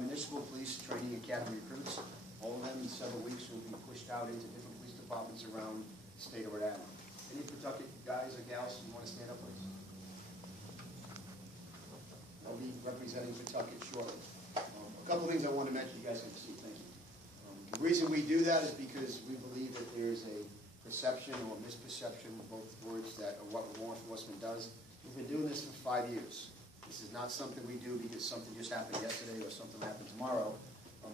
municipal police training academy recruits. All of them in several weeks will be pushed out into different police departments around the state of Rhode Island. Any Pawtucket guys or gals you want to stand up, please? I'll be representing Pawtucket shortly. A couple of things I want to mention, you guys can see. Thank you. The reason we do that is because we believe that there's a perception or misperception, both words, that of what law enforcement does. We've been doing this for 5 years. This is not something we do because something just happened yesterday or something will happen tomorrow.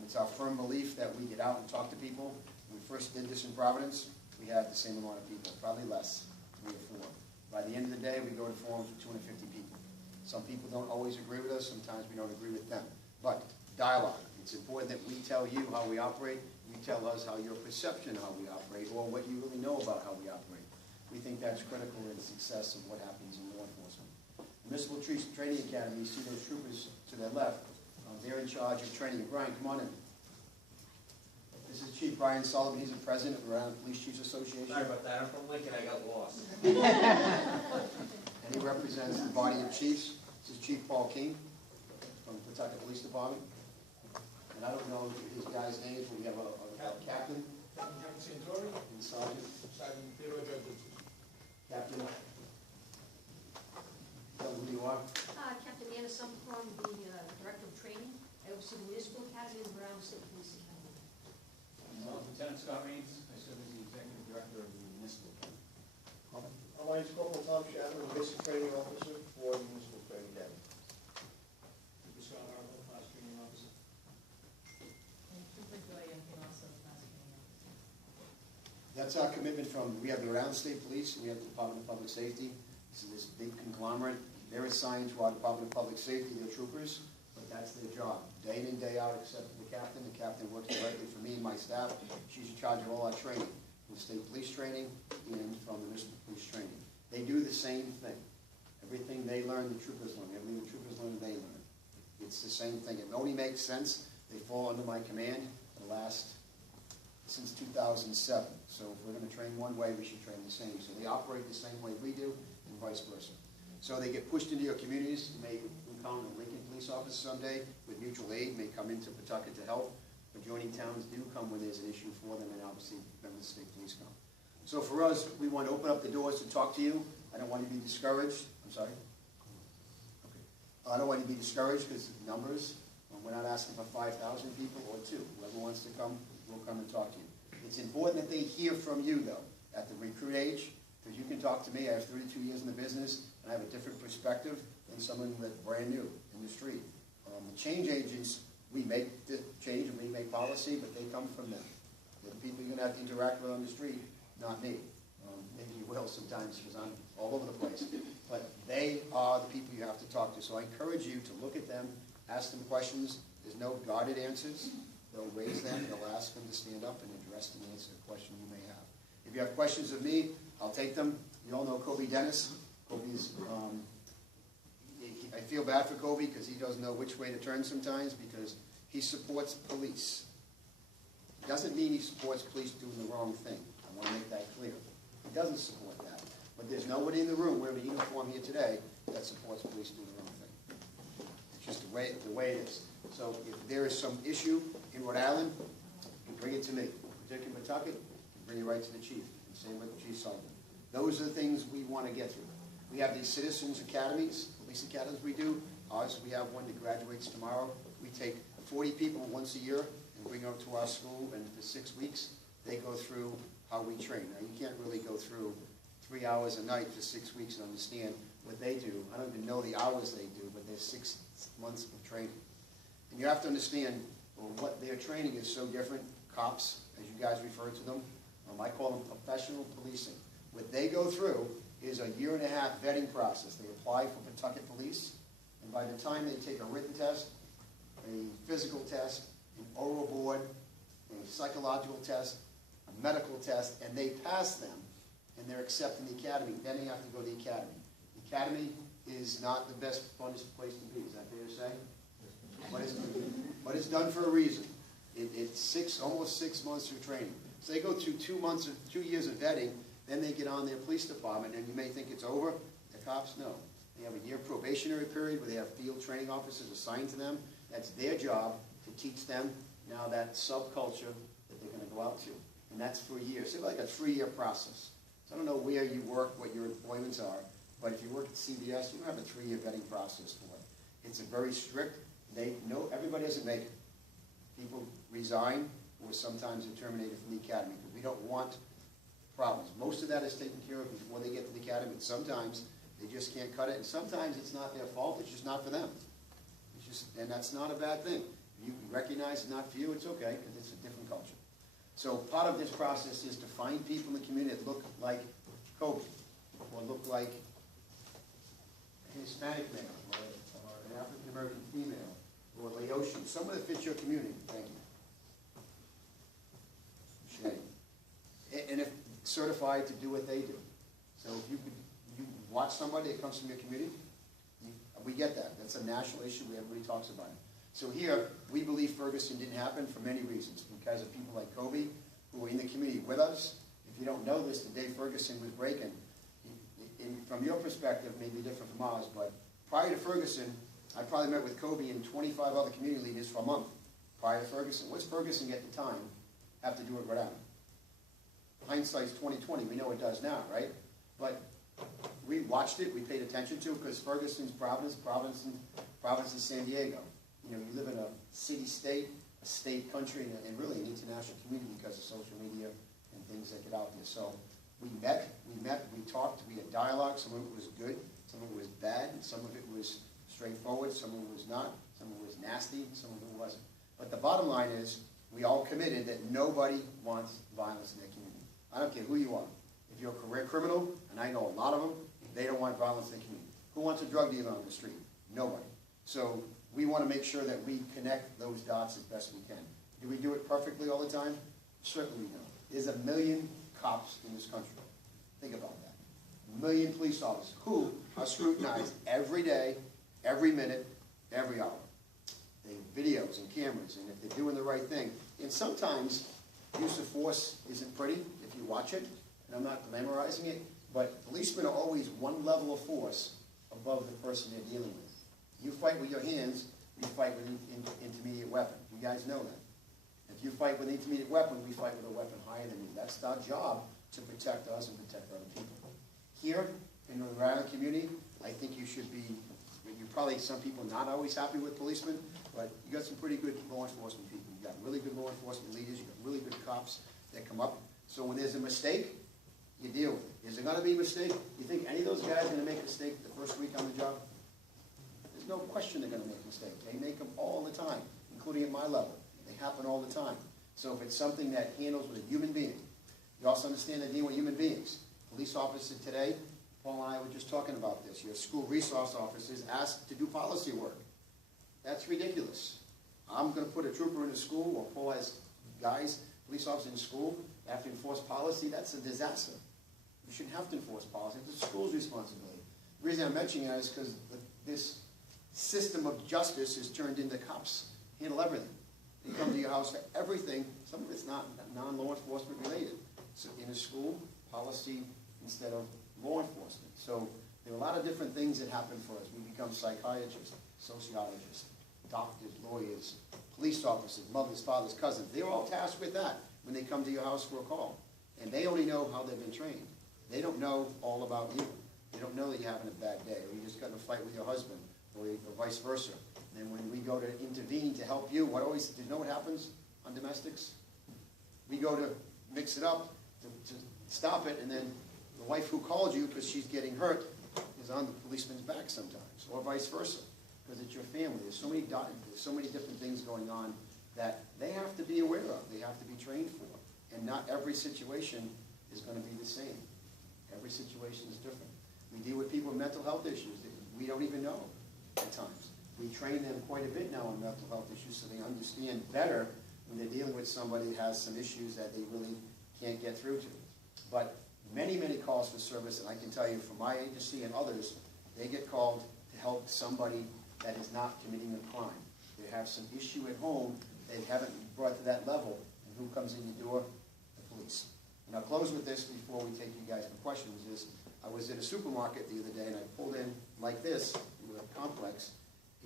It's our firm belief that we get out and talk to people. When we first did this in Providence, we had the same amount of people, probably less, 3 or 4. By the end of the day, we go to forums with 250 people. Some people don't always agree with us. Sometimes we don't agree with them. But dialogue. It's important that we tell you how we operate. You tell us how your perception of how we operate or what you really know about how we operate. We think that's critical in the success of what happens in law enforcement. Municipal Training Academy, you see those troopers to their left. They're in charge of training. Brian, come on in. This is Chief Brian Sullivan. He's the president of the Rhode Island Police Chiefs Association. Sorry about that. I'm from Lincoln. I got lost. And he represents the body of chiefs. This is Chief Paul King from the Pawtucket Police Department. And I don't know his guys' names, but we have a captain. Captain Santori. And Sergeant. Sergeant Theodore Judges. Captain. Tell them who you are. Captain Anderson, I'm from the Director of Training. I oversee the Municipal Academy and the Rhode Island State Police Academy. Lieutenant Scott Raines, I serve as the Executive Director of the Municipal Academy. My name is Corporal Tom Shannon, I'm the Basic Training Officer for the Municipal Training Academy. Scott Harlow, Class Training Officer. And Trooper Joy, I'm also the class training officer. That's our commitment from, we have the Rhode Island State Police, and we have the Department of Public Safety. This is this big conglomerate. They're assigned to our Department of Public Safety, they're troopers, but that's their job. Day in and day out, except for the captain. The captain works directly for me and my staff. She's in charge of all our training, from state police training and from the municipal police training. They do the same thing. Everything they learn, the troopers learn. Everything the troopers learn, they learn. It's the same thing. It only makes sense. They fall under my command since 2007. So if we're going to train one way, we should train the same. So they operate the same way we do, and vice versa. So they get pushed into your communities. You may encounter a Lincoln police officer someday with mutual aid, may come into Pawtucket to help. Adjoining towns do come when there's an issue for them, and obviously members of the state police come. So for us, we want to open up the doors to talk to you. I don't want you to be discouraged. I'm sorry? Okay. I don't want you to be discouraged because of numbers. We're not asking for 5,000 people or 2. Whoever wants to come, will come and talk to you. It's important that they hear from you, though, at the recruit age, because you can talk to me. I have 32 years in the business, and I have a different perspective than someone that's brand new in the street. The change agents, we make the change and we make policy, but they come from them. They're the people you're going to have to interact with on the street, not me. Maybe you will sometimes because I'm all over the place. But they are the people you have to talk to. So I encourage you to look at them, ask them questions. There's no guarded answers. They'll raise them, they'll ask them to stand up and address and answer a question you may have. If you have questions of me, I'll take them. You all know Kobe Dennis. Kobe's, I feel bad for Kobe because he doesn't know which way to turn sometimes because he supports police. It doesn't mean he supports police doing the wrong thing. I want to make that clear. He doesn't support that. But there's nobody in the room wearing a uniform here today that supports police doing the wrong thing. It's just the way it is. So if there is some issue in Rhode Island, you bring it to me. Particularly in Pawtucket, you bring it right to the chief. And same with Chief Sullivan. Those are the things we want to get through. We have these citizens academies, police academies we do. Ours, we have one that graduates tomorrow. We take 40 people once a year and bring them to our school, and for 6 weeks, they go through how we train. Now, you can't really go through 3 hours a night for 6 weeks and understand what they do. I don't even know the hours they do, but there's 6 months of training. And you have to understand what their training is so different. Cops, as you guys refer to them, I call them professional policing. What they go through is a 1.5 year vetting process. They apply for Pawtucket Police, and by the time they take a written test, a physical test, an oral board, a psychological test, a medical test, and they pass them, and they're accepted in the academy, then they have to go to the academy. The academy is not the best, funnest place to be. Is that fair to say? But it's done for a reason. It's almost 6 months of training. So they go through 2 years of vetting, then they get on their police department, and you may think it's over. The cops, no. They have a 1 year probationary period where they have field training officers assigned to them. That's their job to teach them now that subculture that they're gonna go out to. And that's for years. It's like a 3-year process. So I don't know where you work, what your employments are, but if you work at CVS, you have a 3-year vetting process for it. It's a very strict, everybody doesn't make it. People resign, or sometimes they're terminated from the academy, because we don't want problems. Most of that is taken care of before they get to the academy, but sometimes they just can't cut it, and sometimes it's not their fault, it's just not for them. And that's not a bad thing. If you recognize it's not for you, it's okay, because it's a different culture. So part of this process is to find people in the community that look like Kobe, or look like a Hispanic male, or an African-American female, or Laotian, someone that fits your community. Thank you. Shane. And if certified to do what they do. So if you watch somebody that comes from your community, we get that. That's a national issue. Everybody talks about it. So here, we believe Ferguson didn't happen for many reasons. Because of people like Kobe, who were in the community with us. If you don't know this, the day Ferguson was breaking, from your perspective, it may be different from ours, but prior to Ferguson, I probably met with Kobe and 25 other community leaders for a month prior to Ferguson. What's Ferguson at the time have to do it without him? Hindsight's 20/20. We know it does now, right? But we watched it. We paid attention to it because Ferguson's Providence is San Diego. You know, you live in a city-state, a state country, and really an international community because of social media and things that get out there. So we met, we talked, we had dialogue. Some of it was good, some of it was bad, and some of it was straightforward, some of it was not, some of it was nasty, some of it wasn't. But the bottom line is, we all committed that nobody wants violence in their community. I don't care who you are. If you're a career criminal, and I know a lot of them, they don't want violence in their community. Who wants a drug dealer on the street? Nobody. So we want to make sure that we connect those dots as best we can. Do we do it perfectly all the time? Certainly we don't. There's 1 million cops in this country. Think about that. 1 million police officers who are scrutinized every day, every minute, every hour. They have videos and cameras, and if they're doing the right thing. And sometimes use of force isn't pretty if you watch it, and I'm not glamorizing it, but policemen are always one level of force above the person they're dealing with. You fight with your hands, you fight with an intermediate weapon. You guys know that. If you fight with an intermediate weapon, we fight with a weapon higher than you. That's our job, to protect us and protect other people. Here, in the Rhode Island community, I think you should be, you're probably, some people not always happy with policemen, but you got some pretty good law enforcement people. You got really good law enforcement leaders, you got really good cops that come up. So when there's a mistake, you deal with it. Is there gonna be a mistake? You think any of those guys are gonna make a mistake the first week on the job? There's no question they're gonna make a mistake. They make them all the time, including at my level. They happen all the time. So if it's something that handles with a human being, you also understand that dealing with human beings. Police officer today, Paul and I were just talking about this. Your school resource officer is asked to do policy work. That's ridiculous. I'm going to put a trooper in a school, or Paul has guys, police officers in school, have to enforce policy. That's a disaster. You shouldn't have to enforce policy. It's the school's responsibility. The reason I'm mentioning that is because this system of justice is turned into cops handle everything. They come to your house for everything. Some of it's not non-law enforcement related. So in a school, policy instead of law enforcement. So there are a lot of different things that happen for us. We become psychiatrists, sociologists, doctors, lawyers, police officers, mothers, fathers, cousins. They're all tasked with that when they come to your house for a call. And they only know how they've been trained. They don't know all about you. They don't know that you're having a bad day, or you just got in a fight with your husband, or vice versa. And when we go to intervene to help you, do you know what happens on domestics? We go to mix it up, to stop it, and then the wife who called you because she's getting hurt is on the policeman's back sometimes, or vice versa, because it's your family. There's so many different things going on that they have to be aware of, they have to be trained for. And not every situation is going to be the same. Every situation is different. We deal with people with mental health issues that we don't even know at times. We train them quite a bit now on mental health issues so they understand better when they're dealing with somebody that has some issues that they really can't get through to. But many, many calls for service, and I can tell you from my agency and others, they get called to help somebody that is not committing a crime. They have some issue at home they haven't brought to that level, and who comes in your door? The police. And I'll close with this before we take you guys for questions, is I was at a supermarket the other day, and I pulled in like this, with a complex,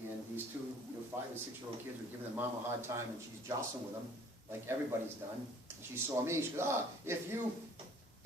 and these two, 5 and 6-year-old kids were giving their mom a hard time, and she's jostling with them, like everybody's done. And she saw me, she goes, if you,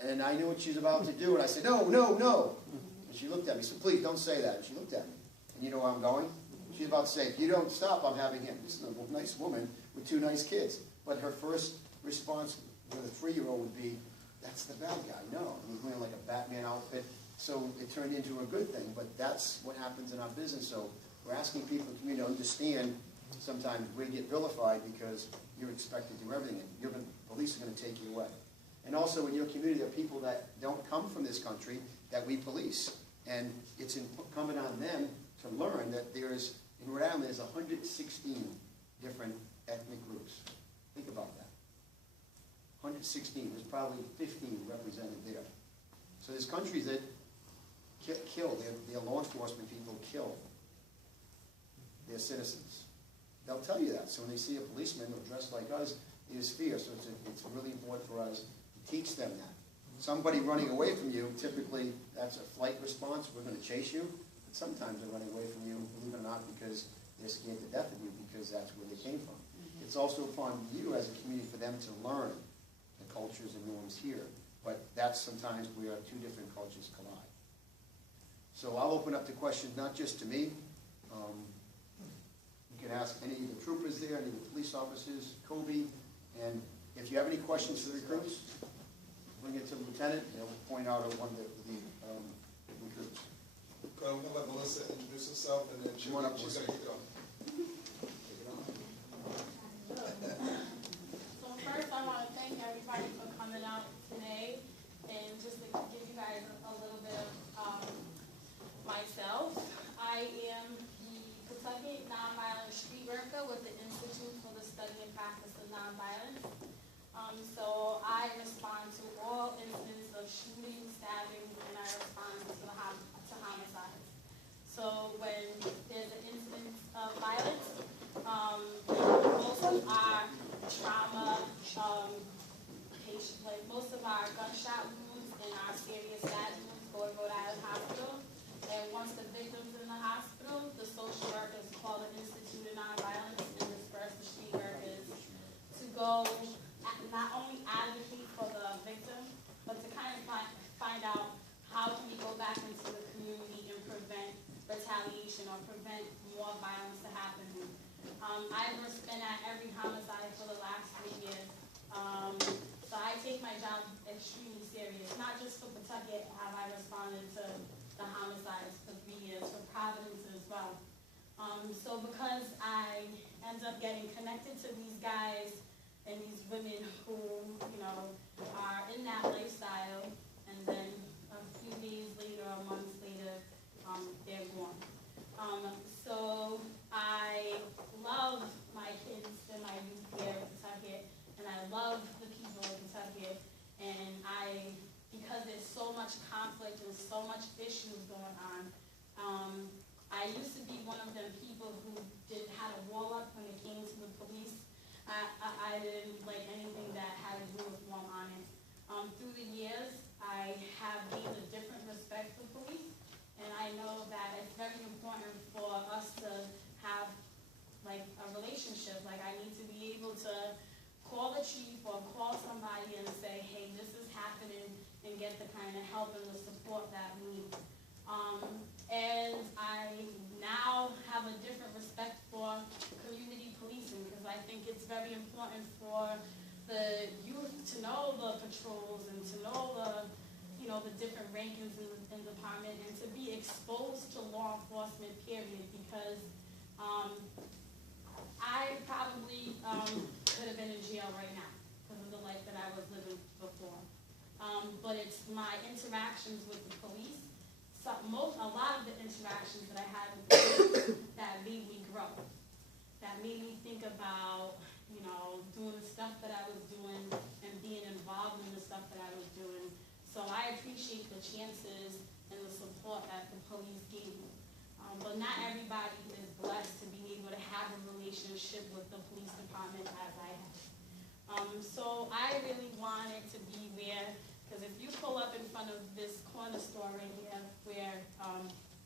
and I knew what she was about to do, and I said, no, no, no. And she looked at me, said, please, don't say that. And she looked at me. And you know where I'm going? She's about to say, if you don't stop, I'm having him. This is a nice woman with 2 nice kids. But her first response with a 3-year-old would be, that's the bad guy. No, he's wearing like a Batman outfit. So it turned into a good thing, but that's what happens in our business. So we're asking people in the community to understand sometimes we get vilified because you're expected to do everything, and police are going to take you away. And also in your community, there are people that don't come from this country that we police. And it's incumbent on them to learn that there's, in Rhode Island, there's 116 different ethnic groups. Think about that. 116. There's probably 15 represented there. So there's countries that kill, their law enforcement people kill their citizens. They'll tell you that. So when they see a policeman dressed like us, there's fear. So it's really important for us to teach them that. Somebody running away from you, typically that's a flight response. We're going to chase you. But sometimes they're running away from you, believe it or not, because they're scared to death of you because that's where they came from. It's also upon you as a community for them to learn the cultures and norms here. But that's sometimes where 2 different cultures collide. So I'll open up the questions not just to me. You can ask any of the troopers there, any of the police officers, Kobe, and if you have any questions for the recruits, bring it to the lieutenant, and he'll point out one of the recruits. I'm going to let Melissa introduce herself, and then she's going to kick it off. So first, I want to thank everybody for coming out today, and just to give you guys a little bit of myself. I am the Pawtucket Nonviolent Street Worker with the Institute for the Study and Practice of Nonviolence. So I respond to all incidents of shooting, stabbing, and I respond to homicides. So when there's an incident of violence, most of our trauma, most of our gunshot wounds and our serious stab wounds go to Rhode Island Hospital. And once the victim's in the hospital, the social workers call the Institute of Nonviolence and disperse the street workers to go not only advocate for the victim, but to kind of find out how can we go back into the community and prevent retaliation or prevent more violence to happen. I've been at every homicide for the last 3 years. So I take my job extremely serious. Not just for Pawtucket have I responded to the homicides for 3 years, for Providence as well. So because I end up getting connected to these guys and these women who, are in that lifestyle, and then a few days later, or months later, they're gone. So I love my kids and my youth here in Pawtucket, and I love the people in Pawtucket, and because there's so much conflict and so much issues going on, I used to be one of them people who had a wall up when it came to the police. I didn't like anything that had a uniform on it. Through the years, I have gained a different respect for police, and I know that it's very important for us to have like a relationship. Like I need to be able to call the chief or call somebody and say, hey, this is happening, and get the kind of help and the support that we need. And I now have a different respect for community policing because I think it's very important for the youth to know the patrols and to know the different rankings in the department and to be exposed to law enforcement, period, because I probably could have been in jail right now because of the life that I was living before. But it's my interactions with the police, a lot of the interactions that I had with the police that made me grow, that made me think about, doing the stuff that I was doing and being involved in the stuff that I was doing. So I appreciate the chances and the support that the police gave me. But not everybody is blessed to be able to have a relationship with the police department as I have. So I really want it to be where, because if you pull up in front of this corner store right here, where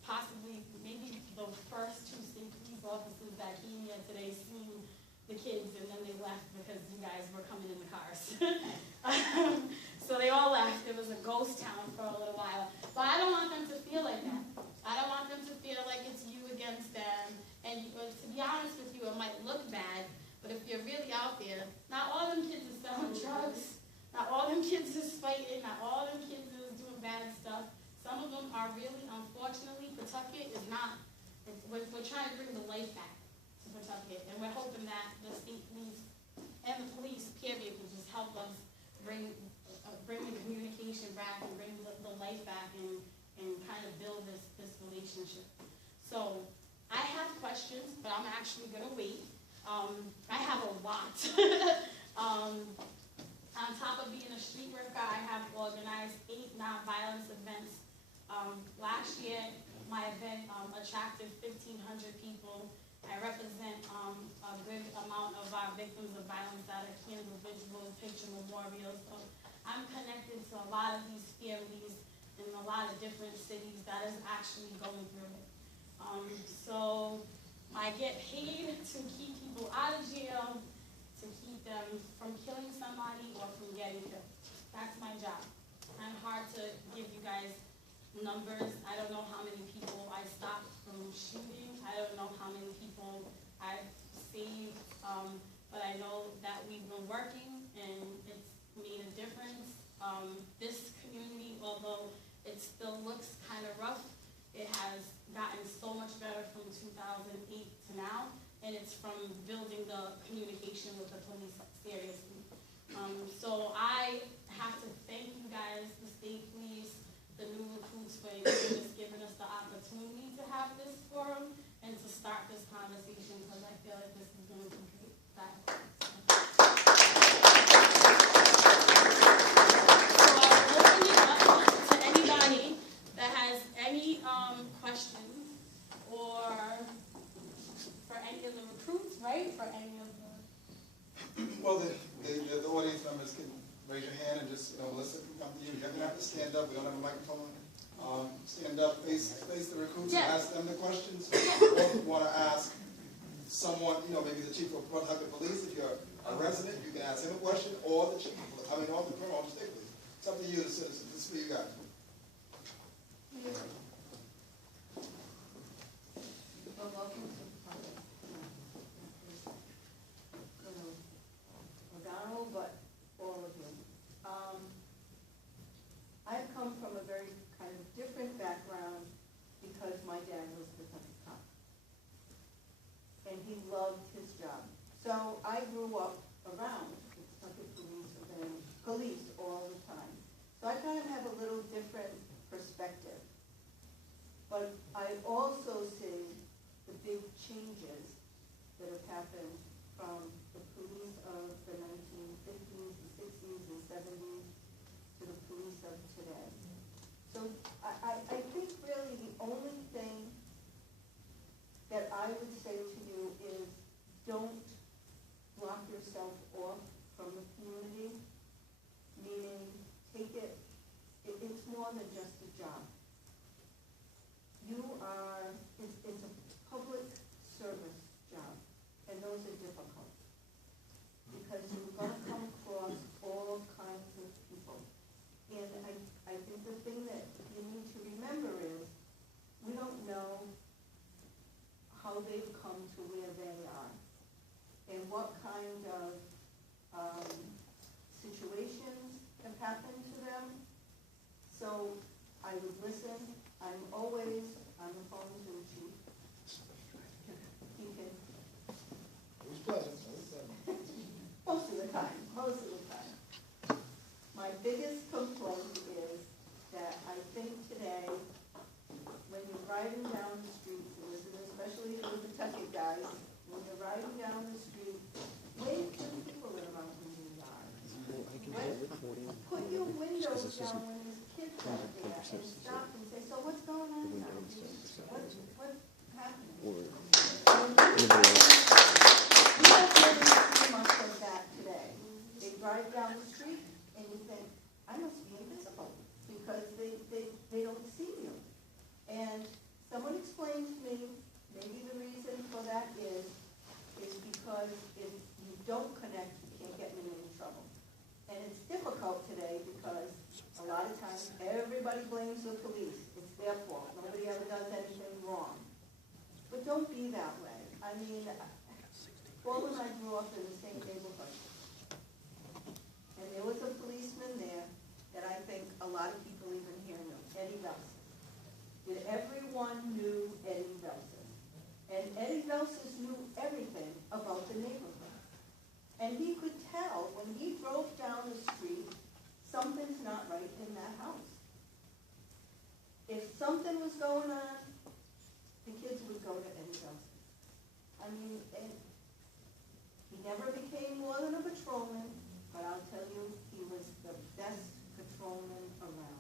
possibly maybe the first 2 state police police officers that came here today seen the kids and then they left because you guys were coming in the cars. So they all left. It was a ghost town for a little while. But I don't want them to feel like that. I don't want them to feel like it's you against them. And to be honest with you, it might look bad, but if you're really out there, not all them kids is selling drugs. Not all them kids is fighting. Not all them kids is doing bad stuff. Some of them are really, unfortunately, Pawtucket is not. We're trying to bring the life back to Pawtucket, and we're hoping that the state police and the police, period, will just help us bring the communication back and bring the life back and kind of build this relationship. So I have questions, but I'm actually going to wait. I have a lot. On top of being a street worker, I have organized 8 nonviolence events. Last year, my event attracted 1,500 people. I represent a good amount of our victims of violence that are candle visuals, picture memorials. So I'm connected to a lot of these families in a lot of different cities that is actually going through it. So I get paid to keep people out of jail, to keep them from killing somebody or from getting killed. That's my job. I'm hard to give you guys numbers. I don't know how many people I stopped from shooting. I don't know how many people I've saved, but I know that we've been working and it's made a difference. This community, although it still looks kind of rough, it has gotten so much better from 2008 to now, and it's from building the communication with the police seriously. So I have to thank you guys, the state police, the new recruits, for just giving us the opportunity to have this forum and to start this conversation, because I feel like this is going to create that. That has any questions, or for any of the recruits, right? For any of the... Well, the audience members can raise your hand and just, Melissa can come to you. You don't have to stand up. We don't have a microphone. Stand up, face the recruits, and ask them the questions. Or if you want to ask someone, maybe the chief of Pawtucket Police, if you're a resident, you can ask him a question, or the chief, or the colonel, the state police. It's up to you, the citizens. This is for you guys. Well, welcome to Pawtucket. O'Donnell, but all of you. I've come from a very kind of different background because my dad was a Pawtucket cop. And he loved his job. So I grew up around the Pawtucket police all the time. So I kind of have a little different perspective. But I also see the big changes that have happened from the police of the 1950s, the 60s, and 70s to the police of today. So I think really the only thing that I would say to you is don't block yourself off from the community, meaning take it, it's more than just a job. It's a public service job, and those are difficult, because you're going to come across all kinds of people. And I think the thing that you need to remember is, we don't know how they've come to where they are, and what kind of situations have happened to them. So I would listen. I'm always on the phone to the chief. He can. Who's pleasant? Most of the time. My biggest complaint is that I think today, when you're riding down the streets, and especially for the Pawtucket guys, when you're riding down the street, wait for the people that are out in the yard. Put your windows down when there's kids out there and stop and say, so what's going on now? What's happening? We don't really see much of that today. They drive down the street and you think, I must be invisible because they don't see you. And someone explained to me, maybe the reason for that don't connect, you can't get me in any trouble. And it's difficult today because a lot of times everybody blames the police. It's their fault. Nobody ever does anything wrong. But don't be that way. I mean, Paul and I grew up in the same neighborhood. And there was a policeman there that I think a lot of people even here know, Eddie Velsis. Everyone knew Eddie Velsis. And Eddie Velsis knew everything about the neighborhood. And he could tell when he drove down the street, something's not right in that house. If something was going on, the kids would go to Eddie Velsis. I mean, and he never became more than a patrolman, but I'll tell you, he was the best patrolman around.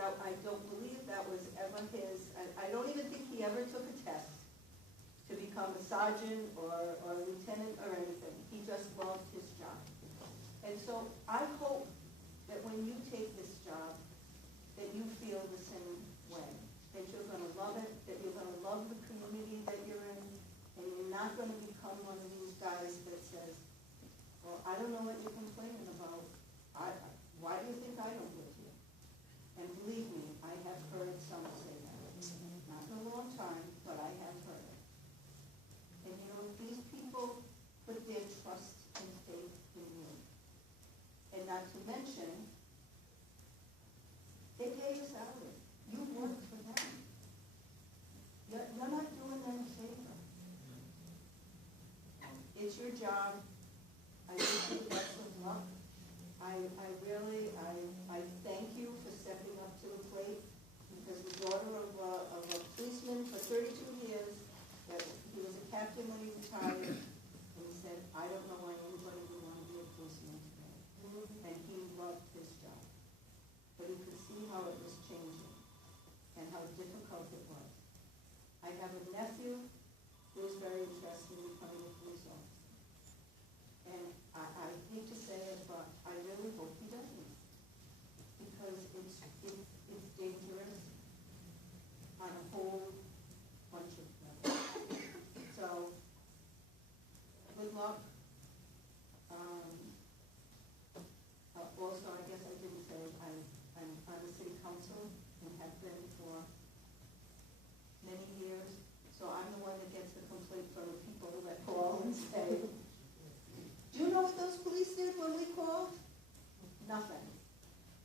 I don't believe that was ever his, I don't even think he ever took a test to become a sergeant or a lieutenant or anything. He just loved his job. And so I hope that when you take this job, that you feel the same way, that you're going to love it, that you're going to love the community that you're in, and you're not going to become one of these guys that says, well, I don't know what you're complaining about. Why do you think I don't live here? And believe me, I have heard some say that. Not in a long time, but I have heard it. And you know, these people put their trust and faith in you. And not to mention, they pay you salary. You work for them. You're not doing them a favor. It's your job. I wish you the best of luck. I thank you for stepping up to the plate, because the daughter of a policeman for 32 years, that he was a captain when he retired, and he said, I don't know why anybody would want to be a policeman today. And he loved his job. But he could see how it was changing and how difficult it was. I have a nephew who is very interested in becoming a police officer. And I hate to say it, but I really hope he doesn't. Because it's dangerous on a whole bunch of levels. So, good luck. Also, I guess I didn't say, I'm on the city council and have been for many years. So I'm the one that gets the complaint from the people that call and say, do you know what those police did when we called? Nothing.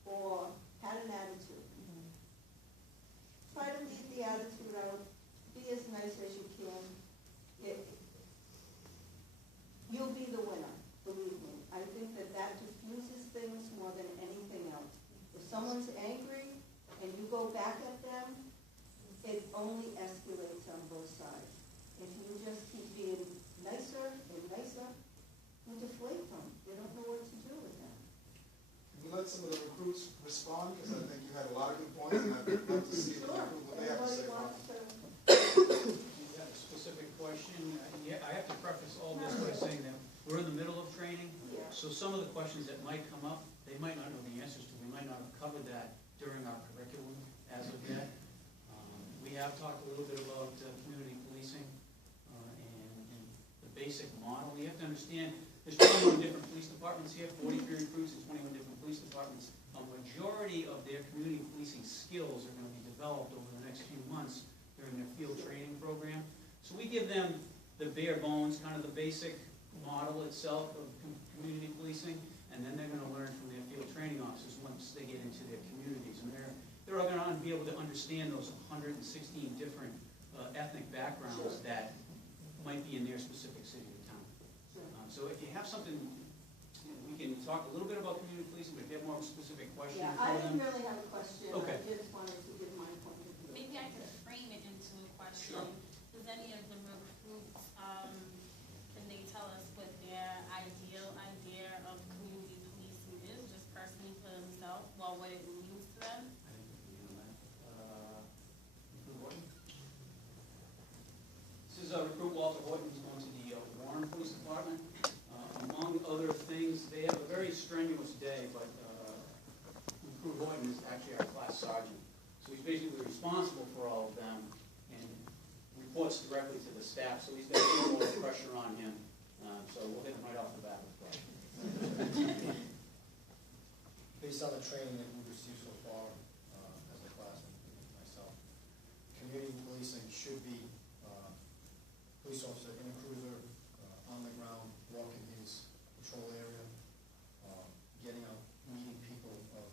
Or had an attitude. Try to leave the attitude out. Be as nice as you can. You'll be the winner, believe me. I think that diffuses things more than anything else. If someone's angry and you go back at them, it only escalates on both sides. If you just keep being nicer and nicer, you deflate them. They don't know what to do with that. Can we let some of the recruits respond? Because I think you had a lot of good points, and I'd love to see the recruit what they have to say about it. You have a specific question? Yeah, I have to preface all this by saying that we're in the middle of training, so some of the questions that might come up, they might not know the answers to. We might not have covered that during our curriculum as of yet. We have talked a little bit about community policing and the basic model. You have to understand, there's 21 different police departments here, 43 recruits in 21 different police departments. A majority of their community policing skills are going to be developed over the next few months during their field training program. So we give them the bare bones, kind of the basic model itself of community policing, and then they're going to learn from their field training officers once they get into their communities. And they're all going to be able to understand those 116 different ethnic backgrounds that might be in their specific city or town. So if you have something, we can talk a little bit about community policing, but if you have more specific questions Yeah, for I them. didn't really have a question. Okay. I just wanted to give my point of view. Maybe I could frame it into a question. Sure. Does any of the recruits, can they tell us what their ideal idea of community policing is, just personally for themselves, well, what it means to them? I think we can handle that. Recruit Horton? This is Recruit Walter Horton. He's going to the Warren Police Department. Among other things, they have a very strenuous day, but Recruit Horton is actually our class sergeant. So he's basically responsible for all of them and reports directly to the staff. So he's got a little more pressure based on the training that we've received so far, as a class and myself, community policing should be, police officer in a cruiser, on the ground, walking his patrol area, getting out, meeting people of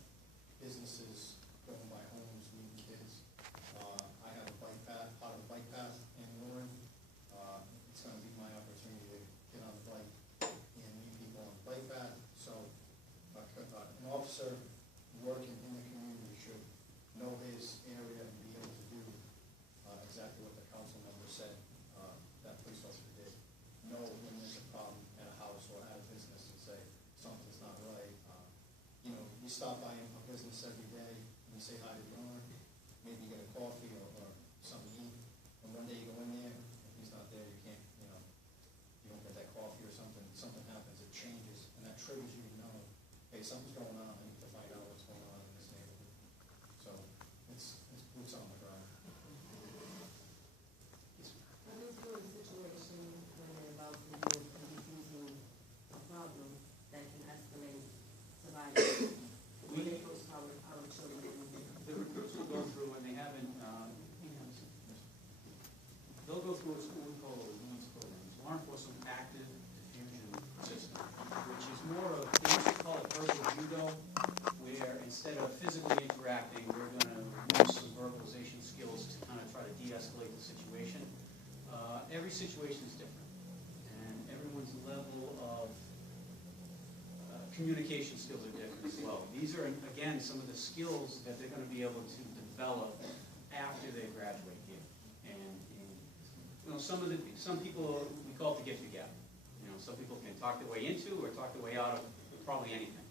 businesses, going by homes, meeting kids. I have a bike path, part of a bike path in Warren. It's gonna be my opportunity to get on the bike and meet people on the bike path. So, an officer working in the community should know his area and be able to do, exactly what the council member said, that police officer did. Know when there's a problem at a house or at a business and say, something's not right. You know, you stop by a business every day and you say hi to the owner, maybe you get a coffee or something to eat, and one day you go in there, if he's not there, you can't, you know, you don't get that coffee or something happens, it changes, and that triggers you to know, hey, something's going on, I need to find out what's going on in this neighborhood. So, it's boots on the ground. What is your situation when they're about to deal with diffusing a problem that can escalate to violence? When they post our children. The recruits will go through, and they haven't, they'll go through what we call a LEADS program, law enforcement active diffusion system, which is more of, they used to call it verbal judo, where instead of physically interacting, we're gonna use some verbalization skills to kind of try to de-escalate the situation. Every situation is different, and everyone's level of communication skills are different as well. These are, again, some of the skills that they're gonna be able to develop after they graduate here. And you know, some people, we call it the gift you get. You know, some people can talk their way into or talk their way out of probably anything.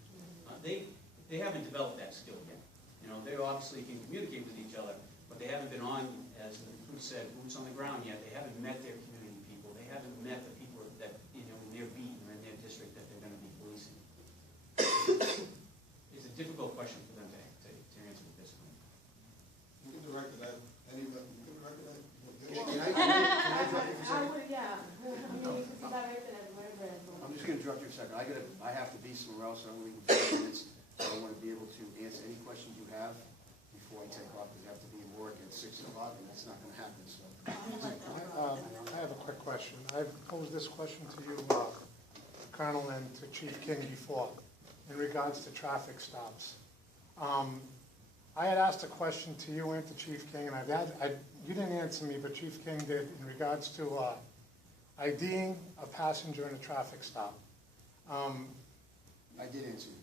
They haven't developed that skill yet. You know, they obviously can communicate with each other, but they haven't been on, as the recruit said, boots on the ground yet. They haven't met their community people. They haven't met the people that, you know, in their beat or in their district that they're gonna be policing. It's a difficult question for them to answer at this point. You can direct that, anybody, you can direct that. Can I interrupt you for a second? Yeah. I mean, because you got everything at my bread. I'm just gonna interrupt you for a second. I have to be somewhere else, so I'm leaving for 5 minutes. So I wanna be able to answer any questions you have before I take off, because I have to be in work at 6 o'clock, and that's not gonna happen, so. I have a quick question. I've posed this question to you, Colonel, and to Chief King before, in regards to traffic stops. I had asked a question to you and to Chief King, and you didn't answer me, but Chief King did, in regards to IDing a passenger in a traffic stop. I did answer you.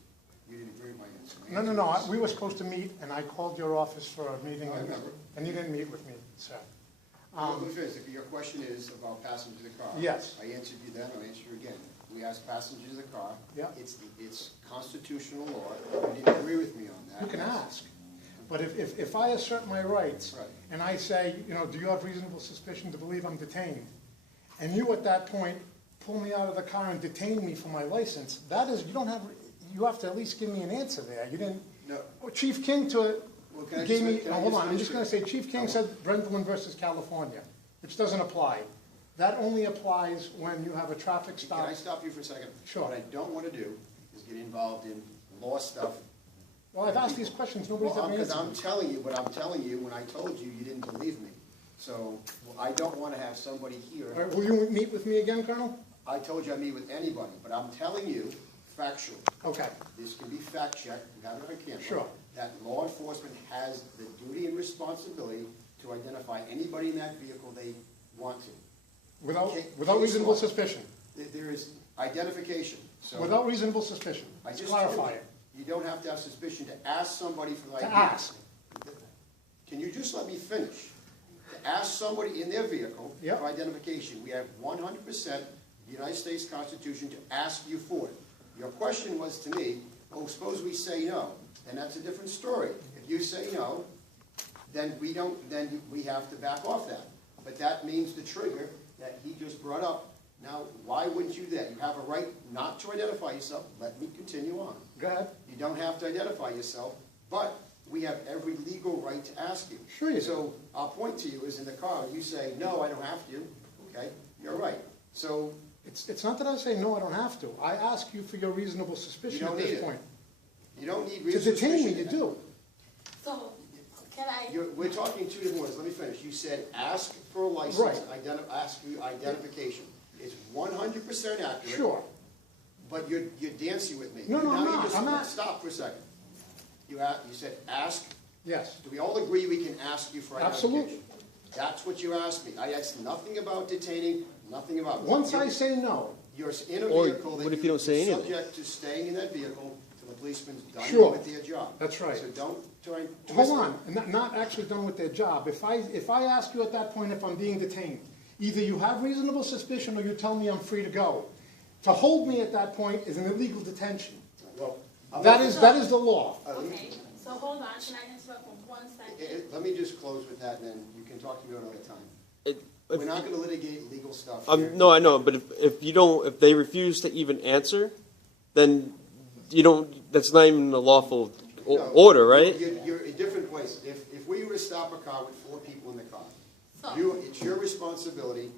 You didn't agree with my answer. No. We were supposed to meet, and I called your office for a meeting. I remember. And you didn't meet with me, sir. Your question is about passenger in the car. Yes. I answered you then, I'll answer you again. We asked passengers in the car. Yeah. It's constitutional law. You didn't agree with me on that. You can ask. But if I assert my rights, Right. and I say, you know, do you have reasonable suspicion to believe I'm detained? And you at that point pull me out of the car and detain me for my license, that is, you have to at least give me an answer there. You didn't. No. Well, Chief King gave me, hold on, I'm just finish going to say, Chief King said Brentwood versus California, which doesn't apply. That only applies when you have a traffic stop. Can I stop you for a second? Sure. What I don't want to do is get involved in law stuff. Well, I've asked these questions, nobody's ever Because answered I'm me. telling you, but I'm telling you, when I told you, you didn't believe me. So I don't want to have somebody here. All right, will you meet with me again, Colonel? I told you I meet with anybody, but I'm telling you, factually. Okay. This can be fact-checked, we have it on camera. Sure. That law enforcement has the duty and responsibility to identify anybody in that vehicle they want to. Without Case reasonable law. suspicion. There is identification. So Without reasonable suspicion. I Let's just clarify told you, it. you don't have to have suspicion to ask somebody for the ID. To ask. Can you just let me finish? To ask somebody in their vehicle Yep. for identification, we have 100% the United States Constitution to ask you for it. Your question was to me, oh, suppose we say no, then that's a different story. If you say no, then we have to back off that. But that means the trigger that he just brought up. Now, why wouldn't you then? You have a right not to identify yourself. Let me continue on. Go ahead. You don't have to identify yourself, but we have every legal right to ask you. Sure you do. So I'll point to you is in the car, you say, no, I don't have to, okay? You're right. So It's not that I say, no, I don't have to. I ask you for your reasonable suspicion You at don't this need it. point. You don't need To reasonable detain me, suspicion. you do. So, can I? We're talking two different words, let me finish. You said ask for a license, Right. ask for identification. It's 100% accurate. Sure. But you're dancing with me. No, Now I'm you not. just- I'm not. Stop for a second. You said ask. Yes. Do we all agree we can ask you for identification? Absolutely. That's what you asked me. I asked nothing about detaining, nothing about. Once I say no, You're in a Or vehicle that what if you don't say you're anything? subject to staying in that vehicle till the policeman's done Sure. with their job. That's right. So don't try and twist hold it. on, and not actually done with their job. If I ask you at that point if I'm being detained, either you have reasonable suspicion or you tell me I'm free to go. To hold me at that point is an illegal detention. Well, That is the law. Okay, so hold on, can I interrupt for 1 second? Let me just close with that, and then you can talk to me another time. It- We're not gonna litigate legal stuff here. No, I know, but if they refuse to even answer, then you don't, that's not even a lawful No, order, right? You're in different places. If we were to stop a car with 4 people in the car, So, it's your responsibility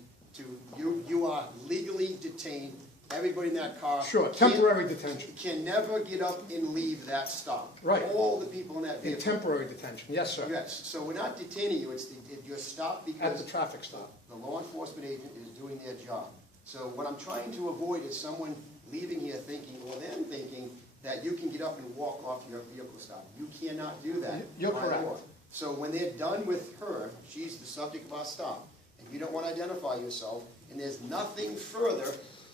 you are legally detained. Everybody in that car. Sure, temporary detention. Can never get up and leave that stop. Right. All the people in that In vehicle. temporary detention, yes, sir. Yes, so we're not detaining you, you're stopped At because the traffic stop. the law enforcement agent is doing their job. So what I'm trying to avoid is someone leaving here thinking, or them thinking, that you can get up and walk off your vehicle stop. You cannot do that. You're by correct. law. So when they're done with her, she's the subject of our stop, and you don't want to identify yourself, and there's nothing further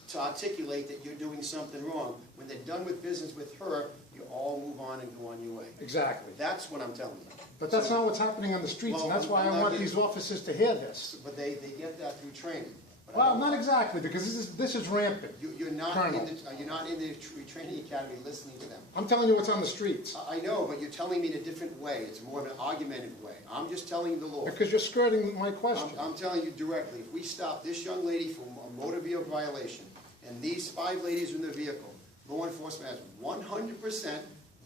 to articulate that you're doing something wrong. When they're done with business with her, you all move on and go on your way. Exactly. That's what I'm telling you. But that's not what's happening on the streets, and Well, that's why I'm I not want getting- these officers to hear this. But they get that through training. But I Well, don't- not exactly, because this is rampant. You're not Colonel. you're not in the training academy listening to them. I'm telling you what's on the streets, I know, but you're telling me in a different way. It's more of an argumentative way. I'm just telling you the law. because you're skirting my question. I'm telling you directly. If we stop this young lady for a motor vehicle violation, and these 5 ladies in the vehicle, law enforcement has 100%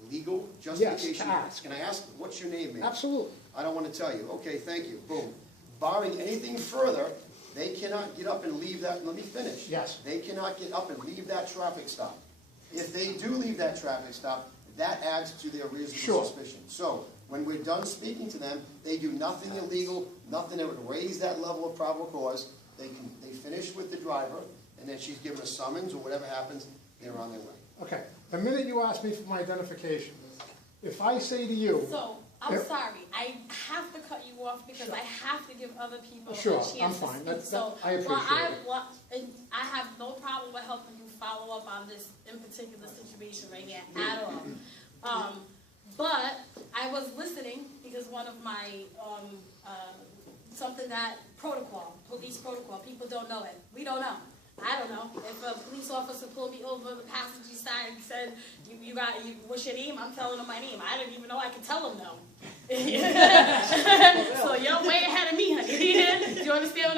legal justification. ask. Can I ask, what's your name, ma'am? Absolutely. I don't want to tell you. Okay, thank you. Boom. Barring anything further, they cannot get up and leave that, let me finish. Yes. They cannot get up and leave that traffic stop. If they do leave that traffic stop, that adds to their reasonable Sure. suspicion. So, when we're done speaking to them, they do nothing illegal, nothing that would raise that level of probable cause. They finish with the driver, and then she's given a summons, or whatever happens, they're on their way. Okay, the minute you ask me for my identification, if I say to you, so, I'm Yep. sorry, I have to cut you off because I have to give other people a Sure, chance to I'm speak. fine. That- So, I appreciate it. and I have no problem with helping you follow up on this in particular situation right here at all. But I was listening because one of my, something that protocol, police protocol, people don't know it. We don't know. I don't know. If a police officer pulled me over the passenger side and said, what's your name? I'm telling him my name. I didn't even know I could tell him no. So you're way ahead of me, honey. Do you understand what I'm